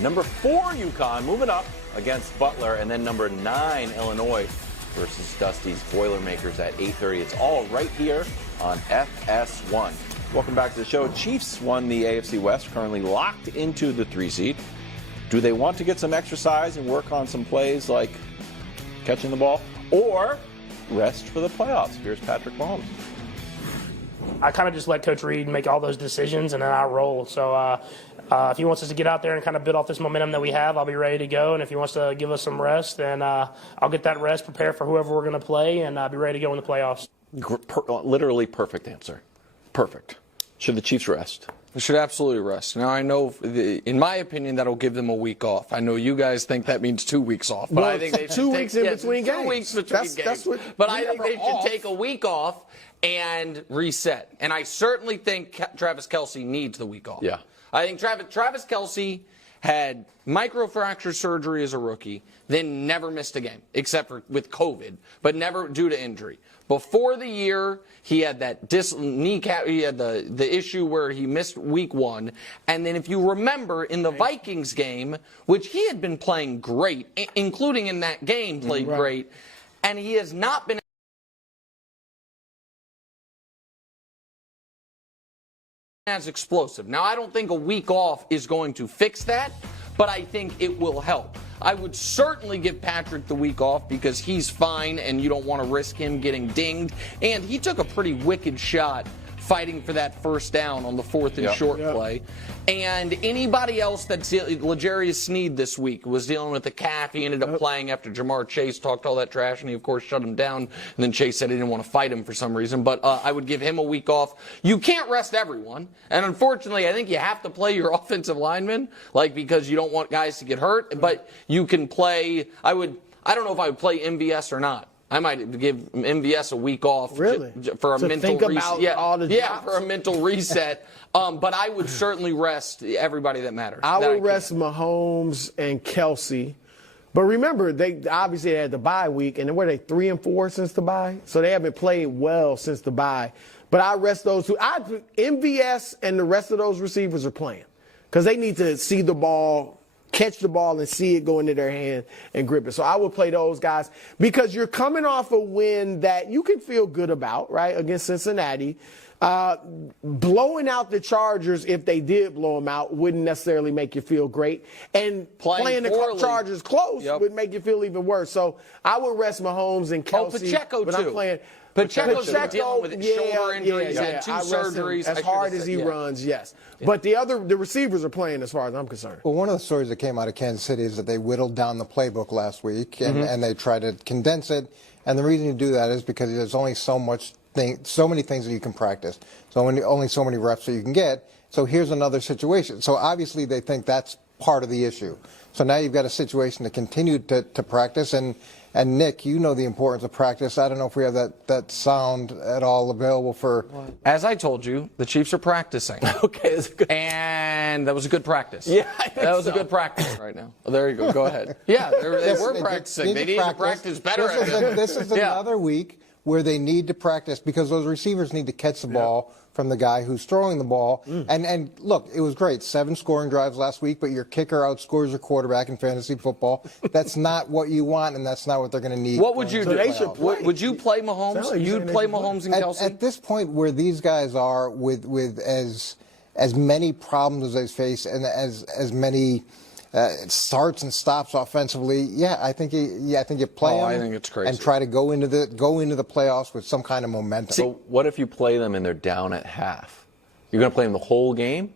Number 4, UConn moving up against Butler, and then number 9, Illinois versus Dusty's Boilermakers at 8:30. It's all right here on FS1. Welcome back to the show. Chiefs won the AFC West, currently locked into the 3 seed. Do they want to get some exercise and work on some plays like catching the ball, or rest for the playoffs? Here's Patrick Mahomes. I kind of just let Coach Reid make all those decisions, and then I roll. So if he wants us to get out there and kind of build off this momentum that we have, I'll be ready to go. And if he wants to give us some rest, then I'll get that rest, prepare for whoever we're going to play, and I'll be ready to go in the playoffs. Literally perfect answer. Perfect. Should the Chiefs rest? They should absolutely rest. Now, I know, in my opinion, that'll give them a week off. I know you guys think that means 2 weeks off. But I think they should 2 weeks in between games. 2 weeks between games. That's what, but I think they should take a week off and reset. And I certainly think Travis Kelce needs the week off. Yeah. I think Travis Kelce had microfracture surgery as a rookie, then never missed a game, except for with COVID, but never due to injury. Before the year, he had that kneecap. He had the issue where he missed week 1, and then if you remember in the Vikings game, which he had been playing great, including in that game, played great, and he has not been as explosive. Now, I don't think a week off is going to fix that, but I think it will help. I would certainly give Patrick the week off because he's fine and you don't want to risk him getting dinged. And he took a pretty wicked shot fighting for that first down on the 4th and short play. And anybody else that's L'Jarius Sneed this week was dealing with the calf. He ended up playing after Jamar Chase talked all that trash, and he, of course, shut him down. And then Chase said he didn't want to fight him for some reason. But I would give him a week off. You can't rest everyone. And unfortunately, I think you have to play your offensive linemen, because you don't want guys to get hurt. But you can play – I don't know if I would play MVS or not. I might give MVS a week off for a mental reset. For a mental reset. But I would certainly rest everybody that matters. I would rest Mahomes and Kelce. But remember, they obviously had the bye week, and were they 3 and 4 since the bye? So they haven't played well since the bye. But I rest those two. MVS and the rest of those receivers are playing because they need to see the ball, catch the ball, and see it go into their hand and grip it. So I would play those guys because you're coming off a win that you can feel good about, right, against Cincinnati. Blowing out the Chargers, if they did blow them out, wouldn't necessarily make you feel great. And playing the Chargers close would make you feel even worse. So I would rest Mahomes and Kelce. Pacheco, but too. I'm playing Pacheco's dealing with shoulder injuries. He's had 2 surgeries. As hard as he runs, yes. But the receivers are playing as far as I'm concerned. Well, one of the stories that came out of Kansas City is that they whittled down the playbook last week, and they tried to condense it. And the reason you do that is because there's only so many things that you can practice. So only so many reps that you can get. So here's another situation. So obviously they think that's part of the issue. So now you've got a situation to continue to practice. And Nick, you know the importance of practice. I don't know if we have that sound at all available for. As I told you, the Chiefs are practicing. Okay, that's good. And that was a good practice. Yeah, I think that was a good practice right now. Well, there you go. Go ahead. Yeah, they were practicing. They need to practice better. This is another week where they need to practice because those receivers need to catch the ball from the guy who's throwing the ball. And look, it was great. 7 scoring drives last week, but your kicker outscores your quarterback in fantasy football. That's not what you want, and that's not what they're going to need. What would you do? Would you play Mahomes? You'd play Mahomes and Kelce? At this point where these guys are with as many problems as they face and as many starts and stops offensively, I think you play them. I think it's crazy. And try to go into the playoffs with some kind of momentum. So what if you play them and they're down at half? You're going to play them the whole game?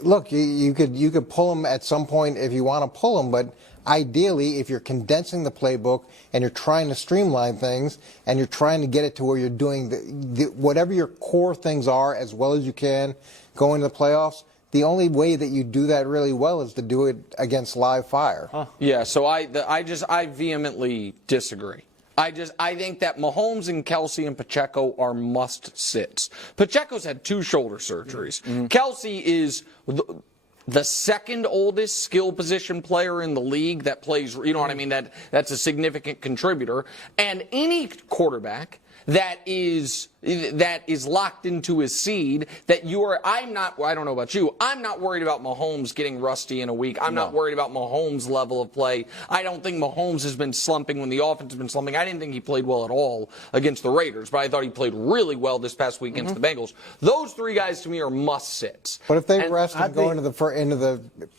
Look, you could pull them at some point if you want to pull them, but ideally, if you're condensing the playbook and you're trying to streamline things and you're trying to get it to where you're doing whatever your core things are as well as you can going to the playoffs. The only way that you do that really well is to do it against live fire. Yeah, so I vehemently disagree. I think that Mahomes and Kelce and Pacheco are must-sits. Pacheco's had 2 shoulder surgeries. Kelce is the second oldest skill position player in the league that plays, you know what I mean? That's a significant contributor. And any quarterback that is locked into his seed that I don't know about you, I'm not worried about Mahomes getting rusty in a week. I'm not worried about Mahomes' level of play. I don't think Mahomes has been slumping when the offense has been slumping. I didn't think he played well at all against the Raiders, but I thought he played really well this past week against the Bengals. Those three guys to me are must-sits. But if they rest and go into the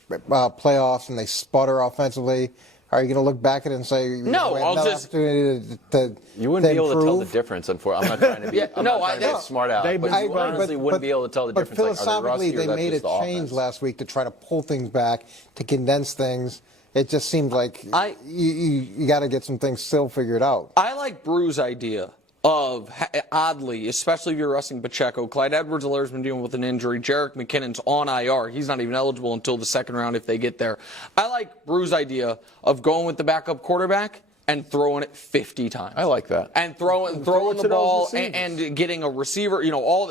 playoffs and they sputter offensively, are you going to look back at it and say, no, I'll just opportunity to you wouldn't be able improve? to tell the difference. I'm not trying to be, I'm not trying to be smart out. But you honestly wouldn't be able to tell the difference. But philosophically, like, they made a change last week to try to pull things back, to condense things. It just seemed like you got to get some things still figured out. I like Brew's idea of, oddly, especially if you're resting Pacheco. Clyde Edwards-Helaire's been dealing with an injury. Jerick McKinnon's on IR. He's not even eligible until the second round if they get there. I like Brew's idea of going with the backup quarterback and throwing it 50 times. I like that. And throwing the ball and getting a receiver.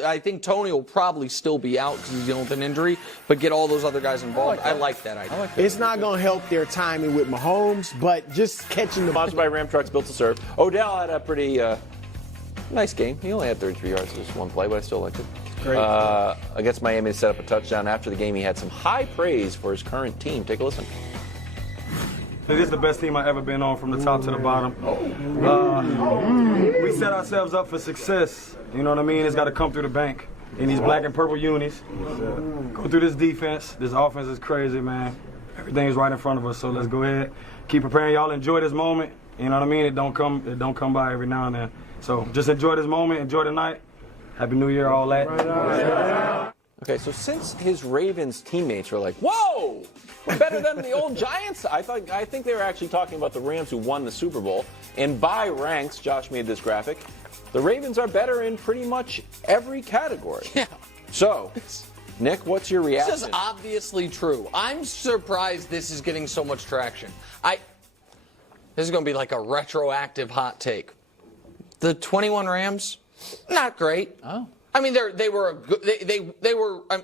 I think Tony will probably still be out because he's dealing with an injury, but get all those other guys involved. I like that idea. It's not going to help their timing with Mahomes, but just catching the ball. Sponsored by Ram Trucks, built to serve. Odell had a pretty nice game. He only had 33 yards, just one play, but I still liked it. Great. Against Miami to set up a touchdown. After the game, he had some high praise for his current team. Take a listen. This is the best team I've ever been on from the top to the bottom. We set ourselves up for success. You know what I mean? It's got to come through the bank. In these black and purple unis. Go through this defense. This offense is crazy, man. Everything is right in front of us, so let's go ahead. Keep preparing. Y'all enjoy this moment. You know what I mean? It don't come by every now and then. So just enjoy this moment, enjoy the night. Happy New Year, all that. Okay, so since his Ravens teammates were like, whoa, we're better than the old Giants, I think they were actually talking about the Rams who won the Super Bowl. And by ranks, Josh made this graphic, the Ravens are better in pretty much every category. Yeah. So, Nick, what's your reaction? This is obviously true. I'm surprised this is getting so much traction. This is going to be like a retroactive hot take. The 21 Rams, not great. Oh. I mean, they were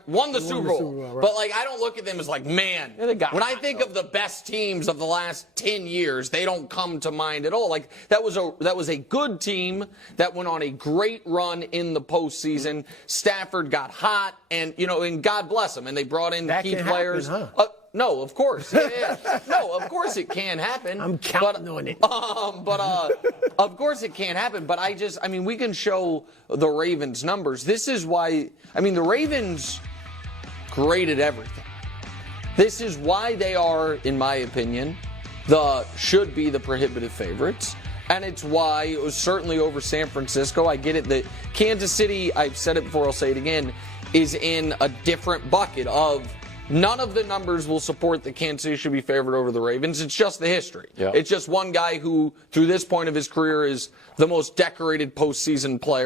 won the Super Bowl, right. But like I don't look at them as like, man. Yeah, when I think of the best teams of the last 10 years, they don't come to mind at all. Like that was a good team that went on a great run in the postseason. Stafford got hot, and and God bless them, and they brought in key players. Happen, huh? No, of course. Yeah. No, of course it can happen. I'm counting on it. Of course it can happen. But we can show the Ravens numbers. This is why, the Ravens graded everything. This is why they are, in my opinion, should be the prohibitive favorites. And it's why it was certainly over San Francisco. I get it that Kansas City, I've said it before, I'll say it again, is in a different bucket of none of the numbers will support that Kansas City should be favored over the Ravens. It's just the history. Yeah. It's just one guy who, through this point of his career, is the most decorated postseason player.